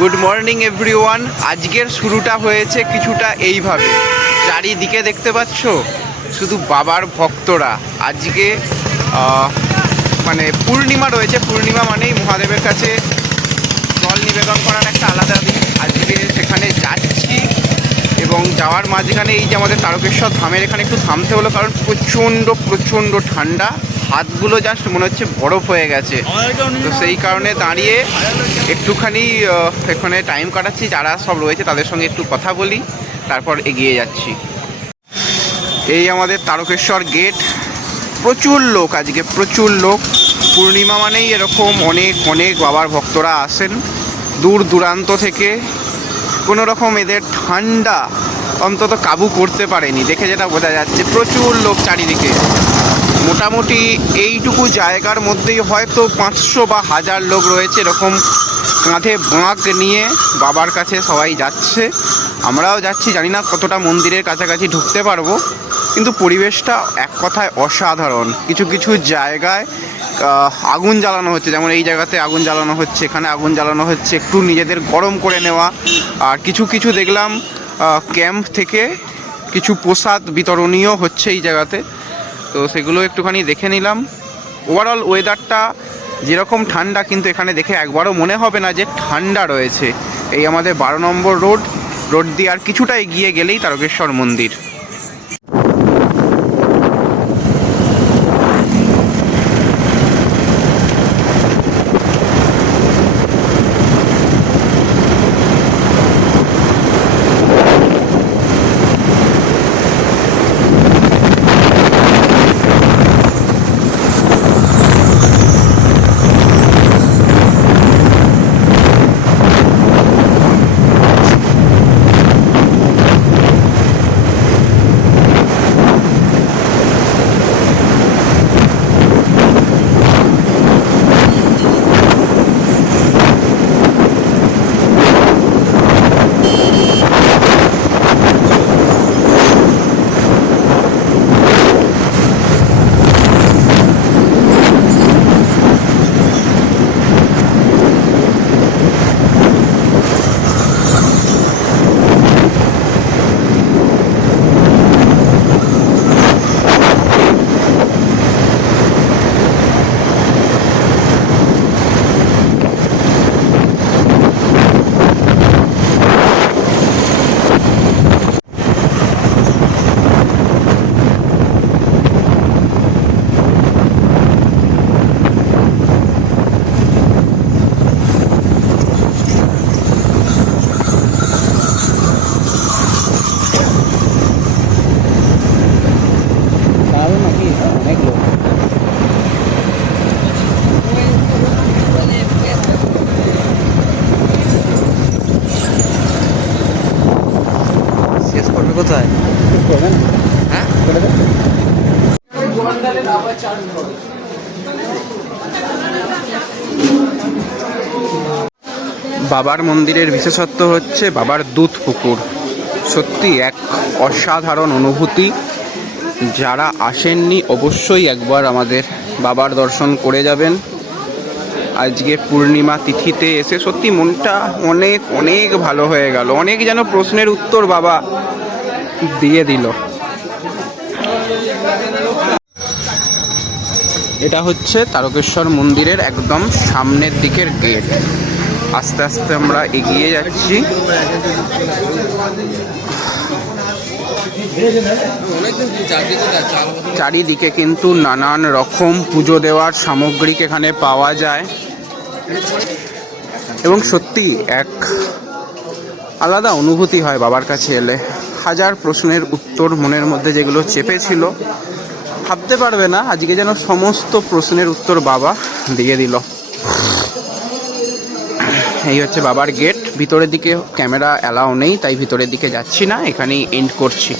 Good morning everyone আজকের শুরুটা হয়েছে কিছুটা এইভাবে। চারিদিকে দেখতে পাচ্ছ? শুধু বাবার ভক্তরা। আজকে মানে পূর্ণিমা রয়েছে। পূর্ণিমা মানেই মহাদেবের কাছে জল নিবেদন করার একটা আলাদা দিন। আজকে সেখানে যাচ্ছি এবং যাওয়ার মাঝখানে এই যে আমাদের তারকেশ্বর ধামের এখানে একটু থামতে হলো কারণ প্রচণ্ড প্রচণ্ড ঠান্ডা। হাতগুলো জাস্ট মনে হচ্ছে বরফ হয়ে গেছে। তো সেই কারণে দাঁড়িয়ে একটুখানি এখানে টাইম কাটাচ্ছি, যারা সব রয়েছে তাদের সঙ্গে একটু কথা বলি, তারপর এগিয়ে যাচ্ছি। এই আমাদের তারকেশ্বর গেট প্রচুর লোক আজকে, প্রচুর লোক। পূর্ণিমা মানেই এরকম অনেক অনেক বাবার ভক্তরা আসেন। দূর দূরান্ত থেকে। কোনো রকম এদের ঠান্ডা অন্তত কাবু করতে পারেনি। দেখে যেটা বোঝা যাচ্ছে, প্রচুর লোক চারিদিকে। মোটামুটি এইটুকু জায়গার মধ্যেই হয়তো পাঁচশো বা হাজার লোক রয়েছে এরকম কাঁধে বাঁক নিয়ে বাবার কাছে সবাই যাচ্ছে। আমরাও যাচ্ছি, জানি না কতটা মন্দিরের কাছাকাছি ঢুকতে পারব, কিন্তু পরিবেশটা এক কথায় অসাধারণ। কিছু কিছু জায়গায় আগুন জ্বালানো হচ্ছে, যেমন এই জায়গাতে আগুন জ্বালানো হচ্ছে, এখানে আগুন জ্বালানো হচ্ছে, একটু নিজেদের গরম করে নেওয়া। আর কিছু কিছু দেখলাম ক্যাম্প থেকে কিছু প্রসাদ বিতরণীয় হচ্ছে এই জায়গাতে। তো সেগুলো একটুখানি দেখে নিলাম। ওভারঅল ওয়েদারটা যেরকম ঠান্ডা, কিন্তু এখানে দেখে একবারও মনে হবে না যে ঠান্ডা রয়েছে। এই আমাদের বারো নম্বর রোড রোড দিয়ে আর কিছুটা এগিয়ে গেলেই তারকেশ্বর মন্দির। কোথায়? হ্যাঁ? বাবার মন্দিরের বিশেষত্ব হচ্ছে বাবার দুধ পুকুর। সত্যি এক অসাধারণ অনুভূতি। যারা আসেননি, অবশ্যই একবার আমাদের বাবার দর্শন করে যাবেন। আজকে পূর্ণিমা তিথিতে এসে সত্যি মনটা অনেক অনেক ভালো হয়ে গেল। অনেক যেন প্রশ্নের উত্তর বাবা দিয়ে দিল। এটা হচ্ছে তারকেশ্বর মন্দিরের একদম সামনের দিকের গেট। আস্তে আস্তে আমরা এগিয়ে যাচ্ছি। চারিদিকে কিন্তু নানান রকম পুজো দেওয়ার সামগ্রিক এখানে পাওয়া যায়। এবং সত্যি এক আলাদা অনুভূতি হয় বাবার কাছে এলে। হাজার প্রশ্নের উত্তর মনের মধ্যে যেগুলো চেপেছিল। ভাবতে পারবে না, আজকে যেন সমস্ত প্রশ্নের উত্তর বাবা দিয়ে দিল। এই হচ্ছে বাবার গেট ভিতরের দিকে ক্যামেরা অ্যালাও নেই, তাই ভিতরের দিকে যাচ্ছি না, এখানেই এন্ড করছি।